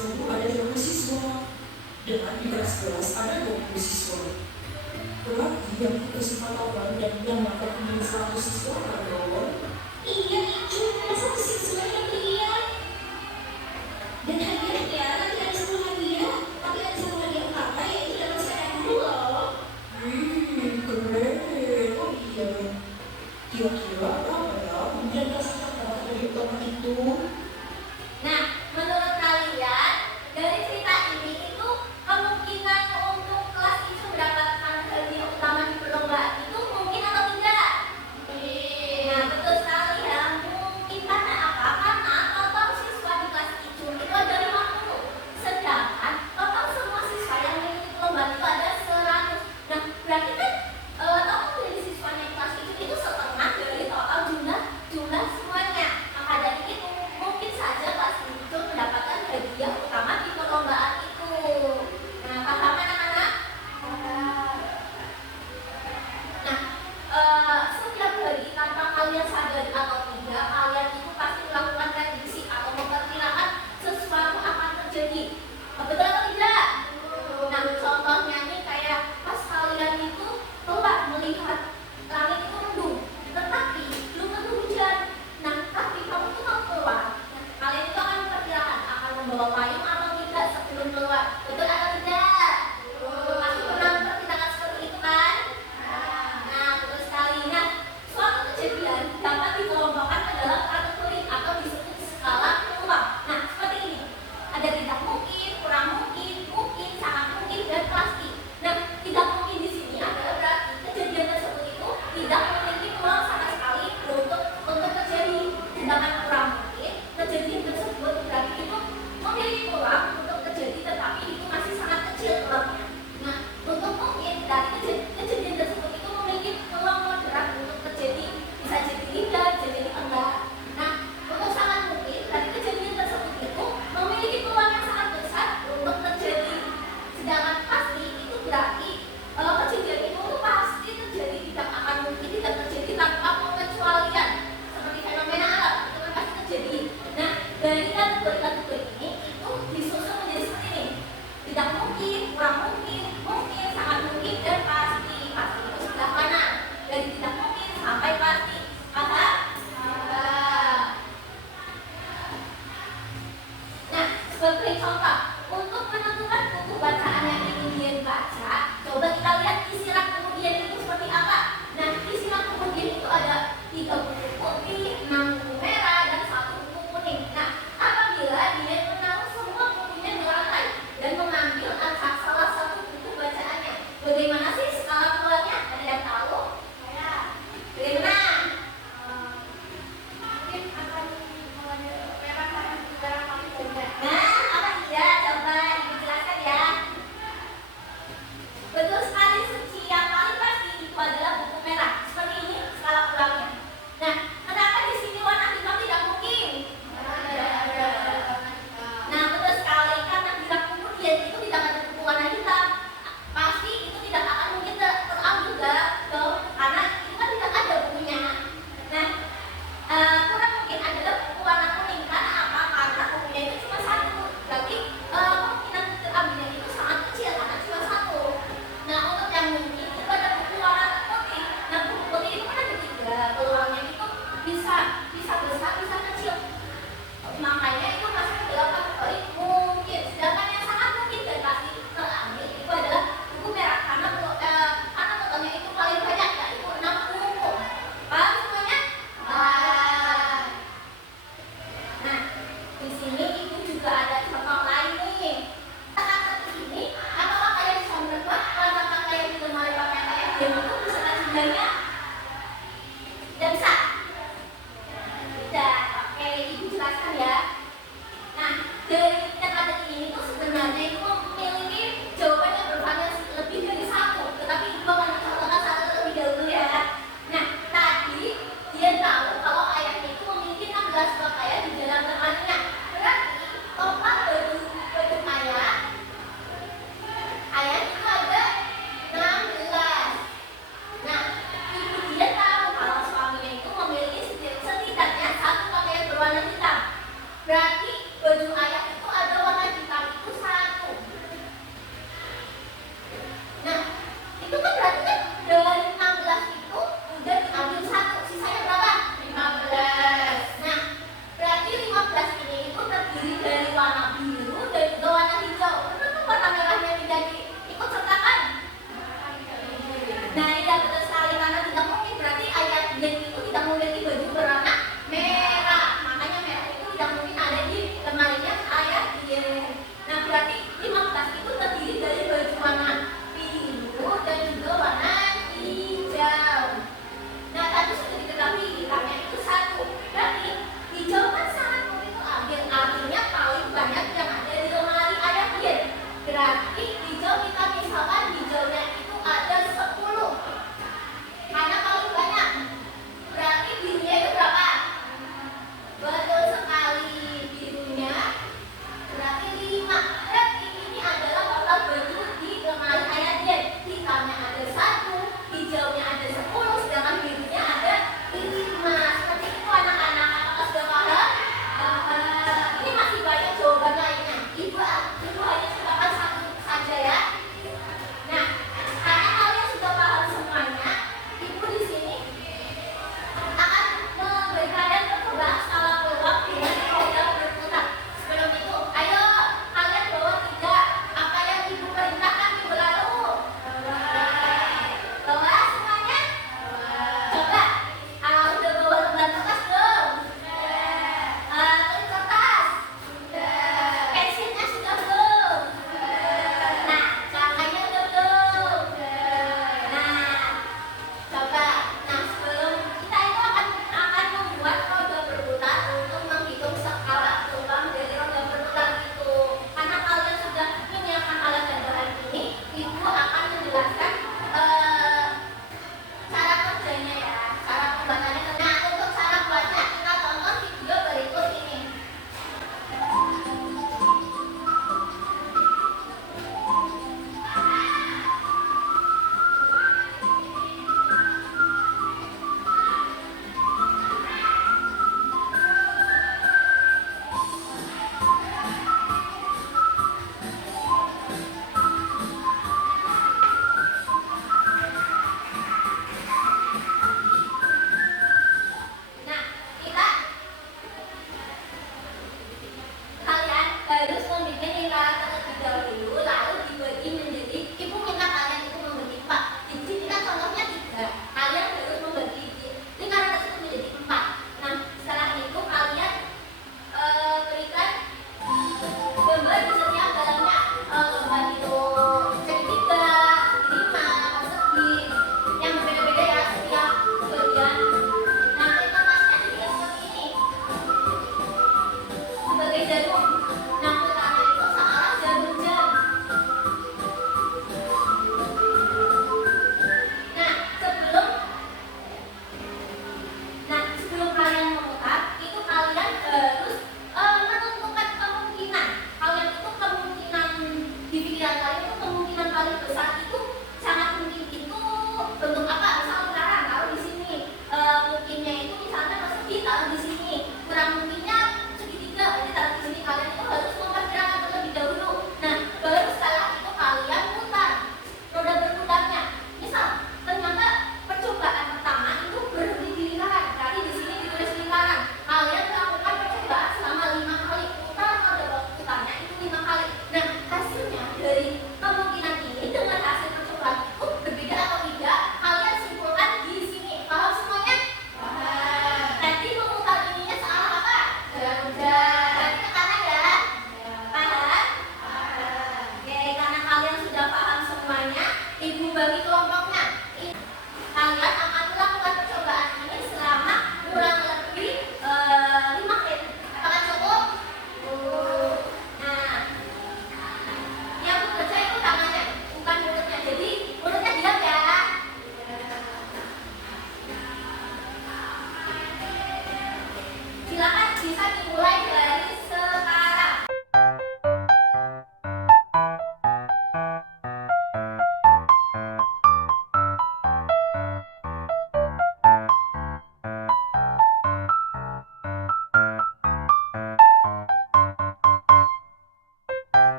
guru ada 30 siswa, dengan di kelas-kelas ada 20 siswa. Berarti yang ikut sifatoban dan yang dapat menjadi 100 siswa kan dong? Iya, cuma satu siswa yang lihat. Dan hadiahnya nanti ada satu hadiah, tapi ada satu hadiah apa yaitu dalam sepeda guru loh. Keren. Oh iya. Kira-kira apa ya pemberian kasih kata dari utama itu? Nah, menurut kalian dari cerita ini itu kemungkinan untuk kelas itu mendapatkan hadiah utama di perlombaan itu mungkin atau tidak? Nah, betul sekali ya. Mungkin karena apa? Karena total siswa di kelas itu ada 50. Sedangkan total semua siswa yang mengikuti perlombaan itu ada 100. Nah, berarti kan total dari siswanya di kelas itu setengah dari total jumlah semuanya. Maka dari itu mungkin saja kelas itu mendapatkan hadiah utama di perlombaan itu. Nah, paham anak-anak? Nah, setiap hari tanpa kalian sadari atau tidak, kalian itu pasti melakukan prediksi atau memperkirakan sesuatu akan terjadi. Betul atau tidak? Nah, contohnya nih kayak pas kalian itu keluar melihat langit itu mendung, tetapi belum tentu hujan. Nah, tapi kamu tuh mau keluar, kalian itu akan memperkirakan akan membawa payung atau tidak sebelum keluar. Betul atau tidak? Pasti pernah memperkirakan seperti itu kan? Nah, betul sekali. Nah, suatu kejadian dapat dikelompokkan ke dalam kategori atau disebut skala peluang. Nah, seperti ini. Ada tidak mungkin, kurang mungkin, sangat mungkin, dan pasti. Nah, tidak mungkin di sini adalah berarti kejadian tersebut itu tidak memiliki peluang sama sekali untuk terjadi. Sedangkan kurang mungkin kejadian tersebut berarti itu memiliki peluang untuk terjadi, tetapi itu masih sangat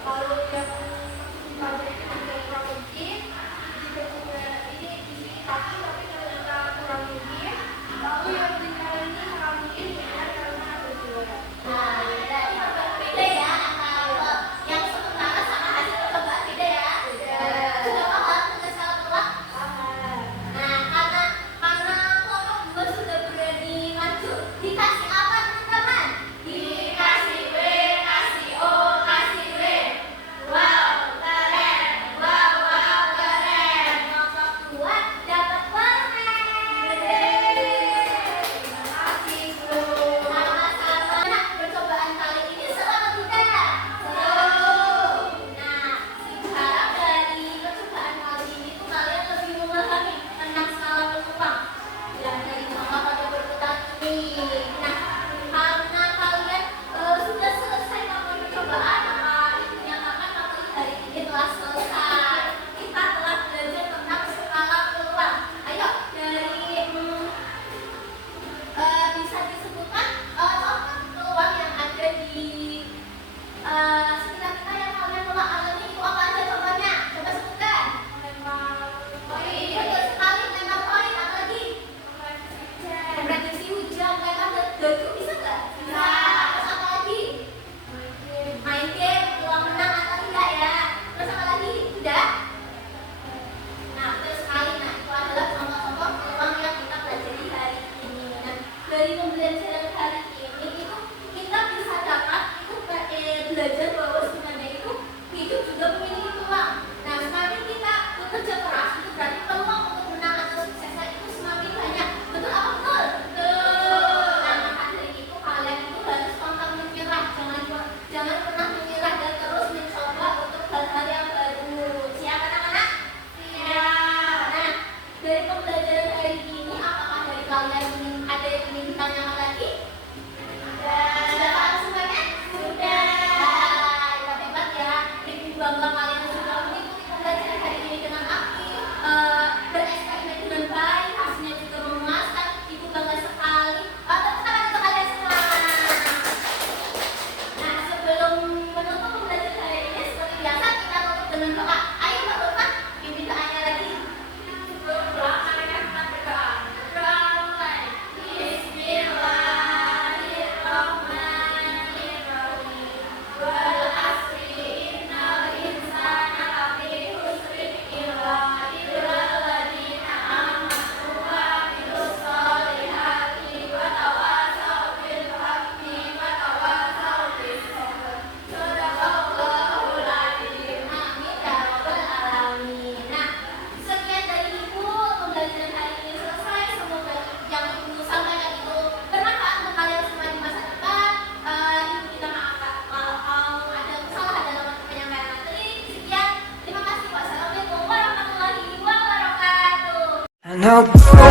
Kalau yang pabrik itu juga kurang lebih juga ini isi tapi ternyata kurang lebih. Lalu yang lingkaran ini sangat mungkin benar karena ada juara. Nah, jadi beda ya antara yang sementara sama hasil percobaan beda ya. Sudah paham dengan skala peluang? Paham. Nah, karena kelompok dua sudah berani maju, dikasih apa teman-teman? Dikasih B, kasih O, kasih B. Wow, keren. Wow, keren. Kelompok dua dapat permen. Terima kasih, Bro. Sama-sama. Nah, percobaan kali ini seru atau tidak? Seru. Nah, harap dari percobaan kali ini tuh kalian lebih memahami tentang skala peluang yang dari contoh pada berputar ini. Nah, karena kalian sudah selesai melakukan percobaan, maka itu menyatakan materi hari ini telah selesai. Kita telah belajar tentang skala peluang. Ayo, dari bisa disebutkan contoh peluang yang ada di sekitar kita yang kalian telah alami itu apa aja contohnya? Coba sebutkan. Betul sekali, memang poin. Apa lagi? Prediksi hujan, lempar batu, bisa nggak? Bisa. Terus apa lagi? Main game, peluang menang atau tidak ya? Terus apa lagi? Udah? Nah, betul sekali. Nah, itu adalah contoh-contoh peluang yang kita pelajari hari ini. Nah, dari pembelajaran hari ini itu kita bisa dapat itu belajar bahwa sebenarnya itu hidup juga memiliki peluang. Nah, semakin kita bekerja keras itu berarti peluang untuk menang atau suksesnya itu semakin banyak. Betul apa betul? Betul. Nah, maka dari itu kalian itu harus pantang menyerah, jangan pernah menyerah dan terus mencoba untuk hal-hal yang baru. Siap anak-anak? Siap. Nah, dari pembelajaran hari ini apakah dari kalian ada yang ingin ditanyakan lagi? Sudah paham semuanya? Sudah. Kita hebat ya. Bikin bangga kalian sudah mengikuti pembelajaran hari ini dengan aktif, bereksperimen dengan baik, hasilnya juga memuaskan. Ibu bangga sekali. Tepuk tangan untuk kalian semua. Nah, sebelum menutup pembelajaran hari ini seperti biasa kita tutup dengan doa. Ayo Mbak Ulfa, pimpin doanya lagi. Sebelum doa, kita berdoa. Doa mulai. Bismillahirrahmanirrahim. Wal asri innal insana lafi khusrin illa illalladzina amanu wa amilus solihati wa tawasaw bil haqqi wa tawasaw bis sabr. Shadaqallahul adzim. Amin ya rabbal alamin. Nah, sekian dari Ibu, pembelajaran hari ini selesai. Semoga yang Ibu sampaikan itu bermanfaat untuk kalian semua di masa depan. Ibu minta maaf kalau ada kesalahan dalam penyampaian materi. Sekian, terima kasih. Wassalamualaikum warahmatullahi wabarakatuh. I know.